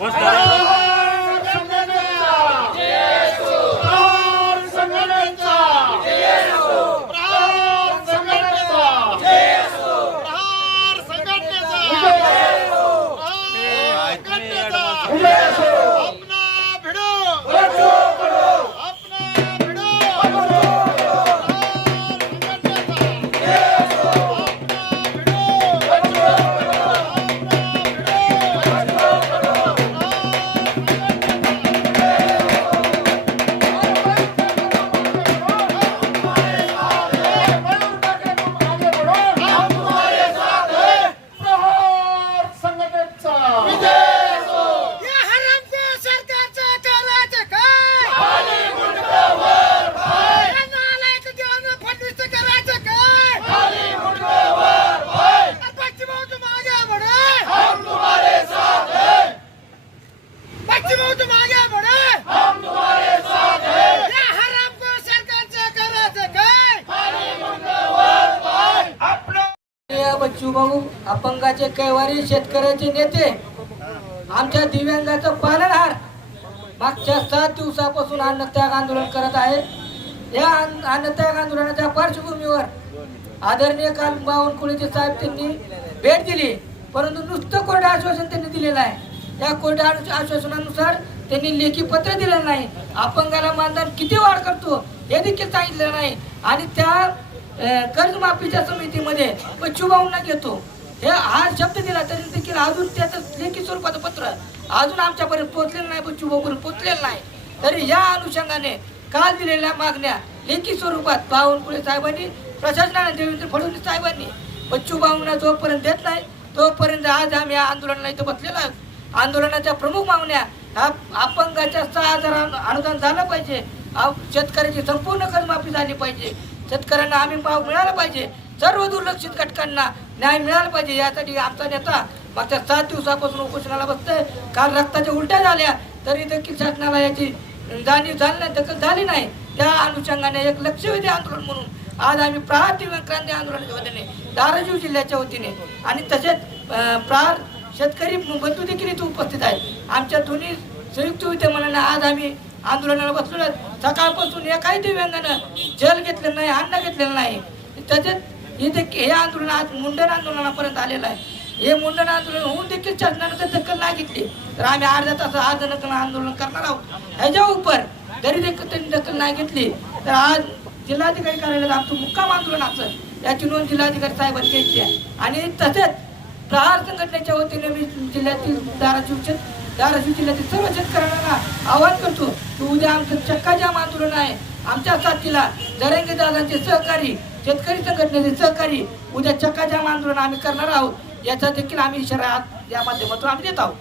या बच्चूभाऊ अपंगाचे कैवारी शेतकऱ्याचे नेते. आमच्या दिव्यांगाचं पालनहार मागच्या सात दिवसापासून अन्नत्याग आंदोलन करत आहे. या अन्नत्याग आंदोलनाच्या पार्श्वभूमीवर आदरणीय काल बावनकुळेचे साहेब त्यांनी भेट दिली. परंतु नुसतं कोर्ट आश्वासन त्यांनी दिलेलं आहे या कोर्ट आश्वासनानुसार त्यांनी लेखी पत्र दिलं नाही. अपंगाला मानधन किती वाढ करतो हे देखील सांगितलं नाही. आणि त्या कर्जमाफीच्या समितीमध्ये बच्चूभाऊंना घेतो. हे हा शब्द दिला तरी देखील अजून त्याचं लेखी स्वरूपाचं पत्र अजून आमच्यापर्यंत पोहोचलेलं नाही बच्चूभाऊपर्यंत पोहोचलेलं नाही. तरी या अनुषंगाने काल दिलेल्या मागण्या लेखी स्वरूपात बावनकुळे साहेबांनी प्रशासनाने देवेंद्र फडणवीस साहेबांनी बच्चूभाऊंना जोपर्यंत देत नाही तोपर्यंत आज आम्ही या आंदोलनाला इथं बसलेलो आहोत. आंदोलनाच्या प्रमुख मागण्या ह्या अपंगाच्या सहा हजार अनुदान झालं पाहिजे. शेतकऱ्याची संपूर्ण कर्जमाफी झाली पाहिजे. शेतकऱ्यांना आम्ही भाव मिळाला पाहिजे. सर्व दुर्लक्षित घटकांना न्याय मिळाला पाहिजे. यासाठी आमचा नेता मागच्या सात दिवसापासून उपोषणाला बसतोय. काल रक्ताच्या उलट्या झाल्या. तरी देखील शासनाला याची जाणीव झाली नाही दखल झाली नाही. त्या अनुषंगाने एक लक्षवेधी आंदोलन म्हणून आज आम्ही प्रहार क्रांती आंदोलनाच्या वतीने धाराशिव जिल्ह्याच्या वतीने आणि तसेच प्रहार शेतकरी बंधू देखील इथे उपस्थित आहेत. आमच्या दोन्ही संयुक्त विद्यमानाने आज आम्ही आंदोलनाला बसलो आहोत. सकाळपासून एकाही दिव्यांगानं जल घेतलेलं नाही अन्न घेतलेलं नाही. तसेच इथे हे आंदोलन आज मुंडन आंदोलनापर्यंत आलेलं आहे. हे मुंडन आंदोलन होऊन देखील शासनानं जर दखल नाही घेतली. तर आम्ही अर्ध्या तास आज नकल आंदोलन करणार आहोत. ह्याच्या उपर जरी देखील त्यांनी दखल नाही घेतली तर आज जिल्हाधिकारी कार्यालयात आमचं मुक्काम आंदोलन असं याची नोंद जिल्हाधिकारी साहेबांनी घ्यायची आहे. आणि तसेच प्रहार संघटनेच्या वतीने मी जिल्ह्यातील धाराशिव धाराशिव जिल्ह्यातील सर्व शेतकऱ्यांना आवाहन करतो की उद्या आमचं चक्काजाम आंदोलन आहे. आमच्या साथीला जरेंगे दादांचे सहकारी शेतकरी संघटनेचे सहकारी उद्या चक्काजाम आंदोलन आम्ही करणार आहोत. याचा देखील आम्ही इशारा या माध्यमातून आम्ही देत आहोत.